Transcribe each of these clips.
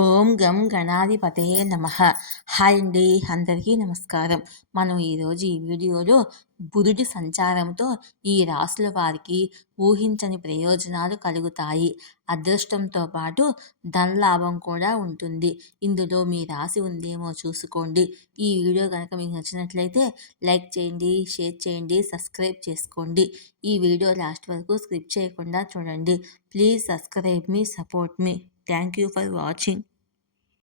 ఓం గం గణాధిపతే నమ. హాయ్ అండి అందరికీ నమస్కారం. మనం ఈరోజు ఈ వీడియోలో బుధుడి సంచారంతో ఈ రాసుల వారికి ఊహించని ప్రయోజనాలు కలుగుతాయి. అదృష్టంతో పాటు ధనలాభం కూడా ఉంటుంది. ఇందులో మీ రాశి ఉందేమో చూసుకోండి. ఈ వీడియో కనుక మీకు నచ్చినట్లయితే లైక్ చేయండి షేర్ చేయండి సబ్స్క్రైబ్ చేసుకోండి. ఈ వీడియో లాస్ట్ వరకు స్క్రిప్ట్ చేయకుండా చూడండి. ప్లీజ్ సబ్స్క్రైబ్ మీ సపోర్ట్ మీ. థ్యాంక్ యూ ఫర్ వాచింగ్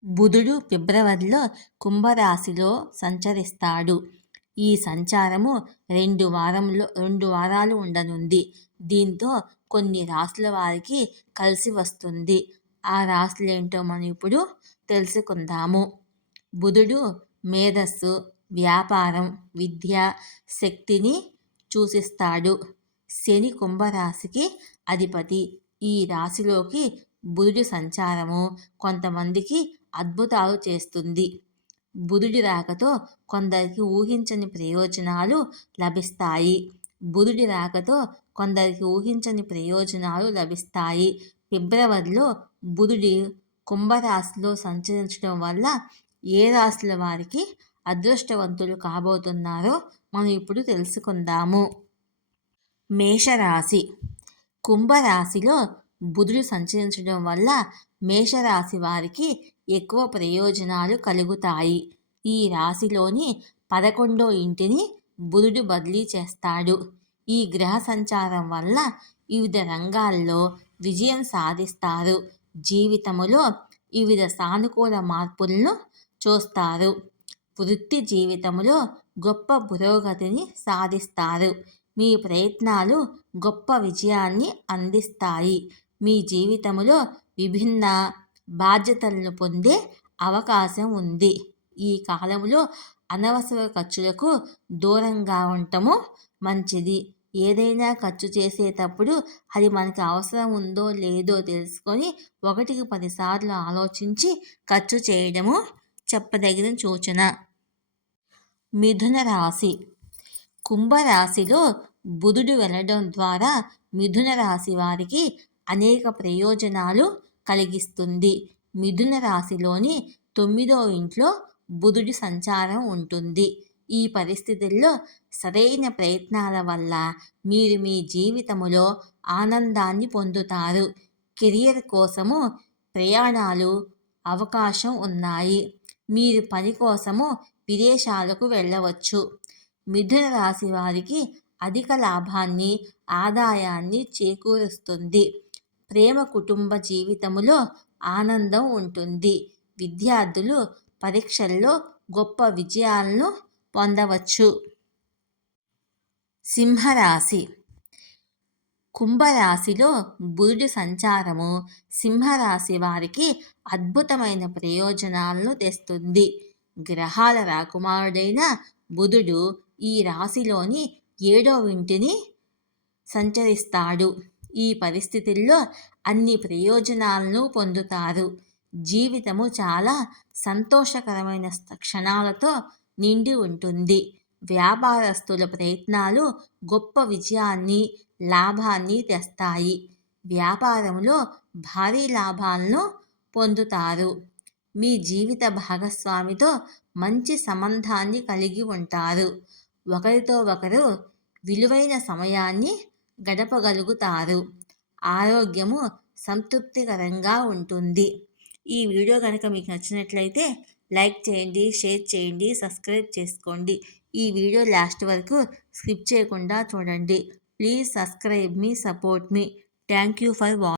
బుధుడు ఫిబ్రవరిలో కుంభరాశిలో సంచరిస్తాడు. ఈ సంచారము రెండు వారంలో రెండు వారాలు ఉండనుంది. దీంతో కొన్ని రాసుల వారికి కలిసి వస్తుంది. ఆ రాశులు ఏంటో మనం ఇప్పుడు తెలుసుకుందాము. బుధుడు మేధస్సు వ్యాపారం విద్య శక్తిని సూచిస్తాడు శని కుంభరాశికి అధిపతి. ఈ రాశిలోకి బుధుడి సంచారము కొంతమందికి అద్భుతాలు చేస్తుంది. బుధుడి రాకతో కొందరికి ఊహించని ప్రయోజనాలు లభిస్తాయి. బుధుడి రాకతో కొందరికి ఊహించని ప్రయోజనాలు లభిస్తాయి. ఫిబ్రవరిలో బుధుడి కుంభరాశిలో సంచరించడం వల్ల ఏ రాశుల వారికి అదృష్టవంతులు కాబోతున్నారో మనం ఇప్పుడు తెలుసుకుందాము. మేషరాశి. కుంభరాశిలో బుధుడు సంచరించడం వల్ల మేషరాశి వారికి ఎక్కువ ప్రయోజనాలు కలుగుతాయి. ఈ రాశిలోని పదకొండో ఇంటిని బుధుడు బదిలీ చేస్తాడు. ఈ గ్రహ సంచారం వల్ల వివిధ రంగాల్లో విజయం సాధిస్తారు. జీవితములో వివిధ సానుకూల మార్పులను చూస్తారు. వృత్తి జీవితంలో గొప్ప పురోగతిని సాధిస్తారు. మీ ప్రయత్నాలు గొప్ప విజయాన్ని అందిస్తాయి. మీ జీవితంలో విభిన్న బాధ్యతలను పొందే అవకాశం ఉంది. ఈ కాలంలో అనవసర ఖర్చులకు దూరంగా ఉండటము మంచిది. ఏదైనా ఖర్చు చేసేటప్పుడు అది మనకి అవసరం ఉందో లేదో తెలుసుకొని ఒకటికి పదిసార్లు ఆలోచించి ఖర్చు చేయడము చెప్పదగిన సూచన. మిథున రాశి. కుంభరాశిలో బుధుడు వెళ్ళడం ద్వారా మిథున రాశి వారికి అనేక ప్రయోజనాలు కలిగిస్తుంది. మిథున రాశిలోని తొమ్మిదో ఇంట్లో బుధుడి సంచారం ఉంటుంది. ఈ పరిస్థితుల్లో సరైన ప్రయత్నాల వల్ల మీరు మీ జీవితములో ఆనందాన్ని పొందుతారు. కెరియర్ కోసము ప్రయాణాలు అవకాశం ఉన్నాయి. మీరు పని కోసము విదేశాలకు వెళ్ళవచ్చు. మిథున రాశి వారికి అధిక లాభాన్ని ఆదాయాన్ని చేకూరుస్తుంది. ప్రేమ కుటుంబ జీవితములో ఆనందం ఉంటుంది. విద్యార్థులు పరీక్షల్లో గొప్ప విజయాలను పొందవచ్చు. సింహరాశి. కుంభరాశిలో బురుడు సంచారము సింహరాశి వారికి అద్భుతమైన ప్రయోజనాలను తెస్తుంది. గ్రహాల రాకుమారుడైన బుధుడు ఈ రాశిలోని ఏడో ఇంటిని సంచరిస్తాడు. ఈ పరిస్థితుల్లో అన్ని ప్రయోజనాలను పొందుతారు. జీవితము చాలా సంతోషకరమైన క్షణాలతో నిండి ఉంటుంది. వ్యాపారస్తుల ప్రయత్నాలు గొప్ప విజయాన్ని లాభాన్ని తెస్తాయి. వ్యాపారంలో భారీ లాభాలను పొందుతారు. మీ జీవిత భాగస్వామితో మంచి సంబంధాన్ని కలిగి ఉంటారు. ఒకరితో ఒకరు విలువైన సమయాన్ని గడపగలుగుతారు. ఆరోగ్యము సంతృప్తికరంగా ఉంటుంది. ఈ వీడియో కనుక మీకు నచ్చినట్లయితే లైక్ చేయండి షేర్ చేయండి సబ్స్క్రైబ్ చేసుకోండి. ఈ వీడియో లాస్ట్ వరకు స్కిప్ చేయకుండా చూడండి. ప్లీజ్ సబ్స్క్రైబ్ మీ support me. Thank you for watching